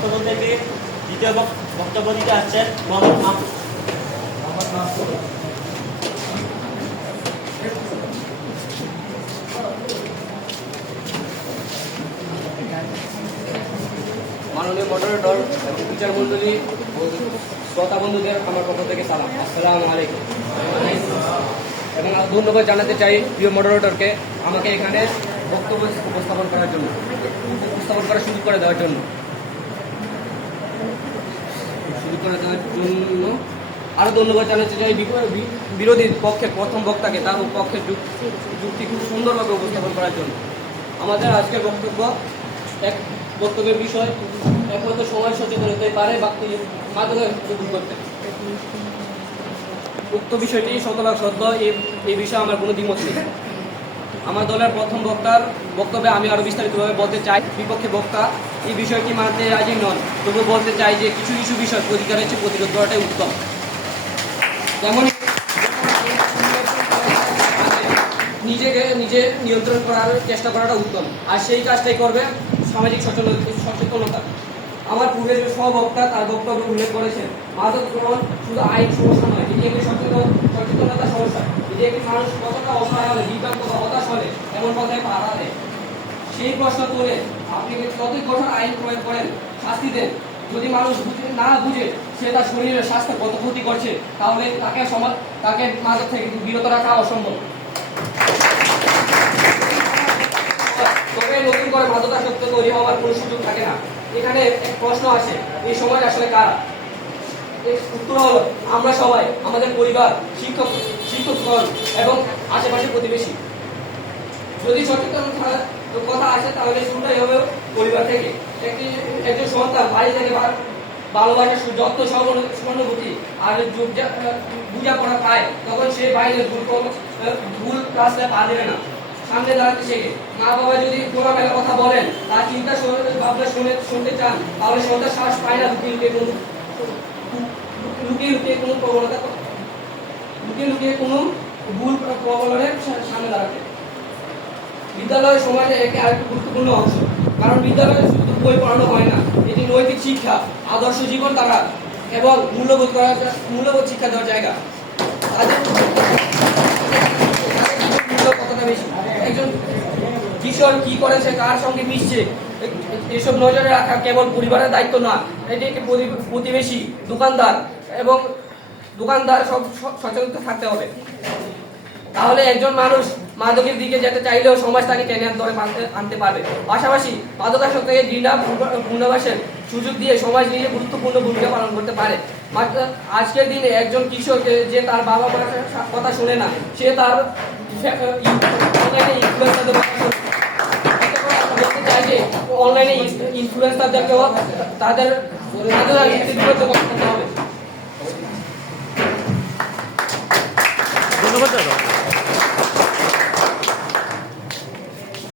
বক্তব্য থেকে দ্বিতীয় বক্তব্য দিতে আসছেন মোহাম্মদ মাহমুদ মাননীয় মডারেটর এবং বিচার মন্ডলী শ্রোতা বন্ধুদের আমার পক্ষ থেকে সালাম। আসসালামু আলাইকুম। এবং ধন্যবাদ জানাতে চাই প্রিয় মডারেটরকে আমাকে এখানে বক্তব্য উপস্থাপন করার জন্য, উপস্থাপন করার সুযোগ করে দেওয়ার জন্য। সুযোগ করে দেওয়ার জন্য আরও ধন্যবাদ জানাতে চাই। বিপ- বি- বিরোধীর পক্ষে, প্রথম বক্তাকে, তার পক্ষে যুক্তি যুক্তি খুব সুন্দরভাবে উপস্থাপন করার জন্য। আমাদের আজকের বক্তব্য এক বক্তব্যের বিষয়। একমাত্র সময় সচেতন হতে পারে বা মাধ্যমে দূর করতে। উক্ত বিষয়টি সত্য। এই এই বিষয়ে আমার কোনো দ্বিমত নেই। আমার দলের প্রথম বক্তার বক্তব্যে আমি আরও বিস্তারিতভাবে বলতে চাই, বিপক্ষে বক্তা, এই বিষয়টি মানতে রাজি নন। তবু বলতে চাই যে কিছু কিছু বিষয় প্রতিকারের চেয়ে প্রতিরোধ করাটাই উত্তম। যেমন নিজেকে নিজে নিয়ন্ত্রণ করার চেষ্টা করাটা উত্তম, আর সেই কাজটাই করবে সামাজিক সচেতন সচেতনতা। আমার পূর্বের যে সহবক্তা, তার বক্তব্য উল্লেখ করেছেন, মাদক গ্রহণ শুধু আইন সমস্যা নয়, এটি একটি সচেতন সচেতনতা সমস্যা। এটি একটি মানুষ কতটা অসহায় হলে বিভ্রান্ত বা হতাশ হলে এমন কথায় পাড়া দেয়। সেই প্রশ্ন তুলে আপনি যতই কঠোর আইন প্রয়োগ করেন? শাস্তি দেন। যদি মানুষ না বুঝে সে তার শরীরের স্বাস্থ্য কত ক্ষতি করছে, তাহলে তাকে সমাজ, তাকে মাঝে থেকে বিরত রাখা অসম্ভব। নতুন করে মাদকাসক্ত তৈরি হওয়ার কোনো সুযোগ থাকে না। এখানে প্রশ্ন আছে এই সময় আসলে কারা? উত্তর হলো, আমরা সবাই, আমাদের পরিবার, শিক্ষক, শিক্ষকগণ এবং আশেপাশের প্রতিবেশী। যদি সচেতন কথা আসে, তাহলে শুরুটাই হবে পরিবার থেকে। একটি একজন সন্তান বাড়ি থেকে ভালোবাসা যত্ন সহানু- সহানুভূতি আর যু- যা- বুঝা পড়া পায়, তখন সে বাইরে ভুল ভুল রাস্তায় পা দেবে না। সামনে দাঁড়াতে শেখে। মা বাবা যদি খোলামেলা কথা বলেন, তার চিন্তা ভাবনা শুনে শুনতে চান, তাহলে সন্তান শ্বাস পায় না, লুকিয়ে লুকিয়ে কোনো লুকিয়ে লুকিয়ে কোনো প্রবণতা লুকিয়ে লুকিয়ে কোনো ভুল প্রবলনের সামনে দাঁড়াতে। বিদ্যালয় সমাজে একটি আরেকটি গুরুত্বপূর্ণ অংশ। কারণ বিদ্যালয়ে শুধু বই পড়ানো হয় না, এটি নৈতিক শিক্ষা, আদর্শ জীবন তারা এবং মূল্যবোধ করার মূল্যবোধ শিক্ষা দেওয়ার জায়গা। কতটা বেশি? একজন কিশোর কি করেছে কার সঙ্গে মিশছে? এসব নজরে রাখা কেবল পরিবারের দায়িত্ব না, এটি একটি প্রতি- প্রতিবেশী, দোকানদার এবং দোকানদার সব সচেতন থাকতে হবে। তাহলে একজন মানুষ মাদকের দিকে যেতে চাইলেও সমাজ তাকে টেনে ধরে আনতে- পারবে। পাশাপাশি মাদকাসক্ত থেকে ঘৃণা পুনর্বাসের সুযোগ দিয়ে সমাজ নিয়ে গুরুত্বপূর্ণ ভূমিকা পালন করতে পারে। আজকের দিনে একজন কিশোরকে যে তার বাবা মার কথা শুনে না, সে তার অনলাইনে ইনফ্লুয়েন্সারদেরকেও তাদের ধন্যবাদ